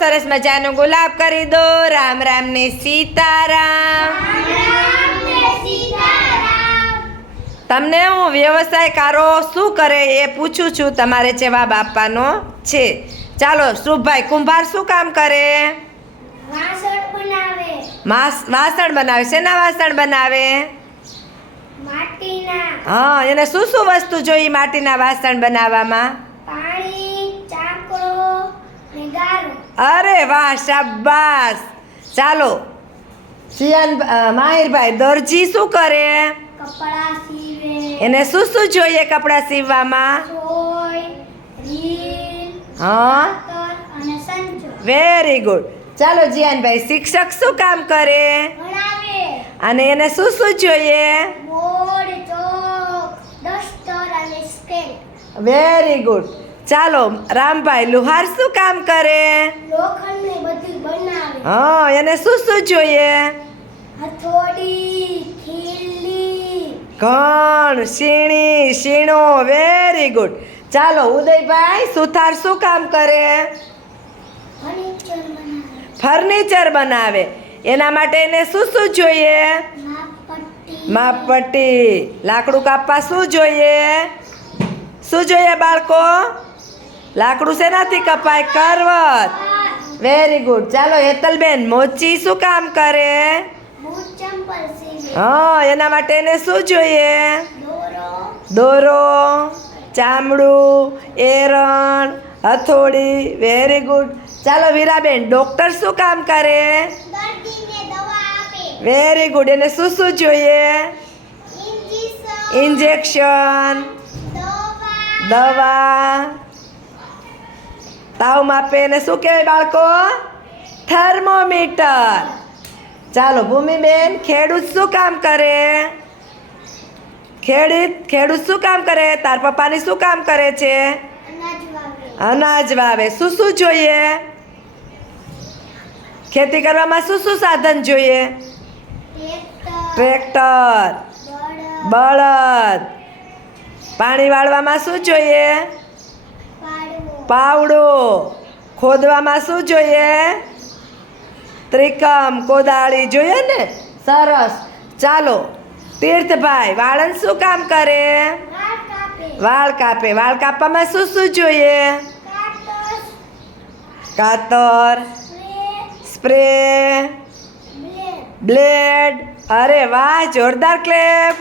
સરસ મજાનો ગુલાબ કરી દો. રામ રામ ને સીતારામ. તમને હું વ્યવસાયકારો શું કરે એ પૂછું છું. તમારે જવાબ આપવાનો છે. ચાલો શુભભાઈ કુંભાર શું કામ કરે? વાસણ બનાવે. વાસણ બનાવે. શેના વાસણ બનાવે? હા એને શું શું વસ્તુ જોઈએ માટીના વાસણ બનાવવામાં? પાણી ચાકડો ને ગારો અરે વાહ શાબાશ. ચાલો. સિયાન માહિરભાઈ દરજી શું કરે? કપડા સીવે. એને શું શું જોઈએ કપડાં સીવવામાં? હા? Very good. ચાલો જીયાનભાઈ શિક્ષક શું કામ કરે? અને એને શું શું જોઈએ? Very good. ચાલો રામભાઈ લુહાર શું કામ કરે? હા એને શું શું જોઈએ? ઘણ શીણી શીણો વેરી ગુડ ચાલો ઉદયભાઈ સુથાર શું કામ કરે? ફર્નિચર બનાવે. એના માટે એને શું શું જોઈએ? માપપટ્ટી. લાકડું કાપવા શું જોઈએ? શું જોઈએ બાળકો? લાકડું શેનાથી કપાય? કરવત. વેરી ગુડ ચાલો હેતલબેન મોચી શું કામ કરે? હા એના માટે એને શું જોઈએ? દોરો ચામડું એરણ હથોડી. વેરી ગુડ ચાલો વીરાબેન ડોક્ટર શું કામ કરે? વેરી ગુડ એને શું શું જોઈએ? ઇન્જેક્શન દવા. તાવ માપે એને શું કહેવાય બાળકો? થર્મોમીટર. ચાલો ભૂમિબેન ખેડૂત શું કામ કરે? ખેડૂત ખેડૂત શું કામ કરે? તાર પપ્પાની શું કામ કરે છે? અનાજ વાવે. શું શું જોઈએ? ખેતી કરવામાં શું શું સાધન જોઈએ? ટ્રેક્ટર. બળદ. પાણી વાળવામાં શું જોઈએ? પાવડો. ખોદવામાં શું જોઈએ? ત્રિકમ, કોદાળી જોઈએ ને? સરસ. ચાલો. તીર્થભાઈ વાળન શું કામ કરે? વાળ કાપે. વાળ કાપવામાં શું શું જોઈએ? કાતર. સ્પ્રે. બ્લેડ. અરે વાહ, જોરદાર ક્લેપ.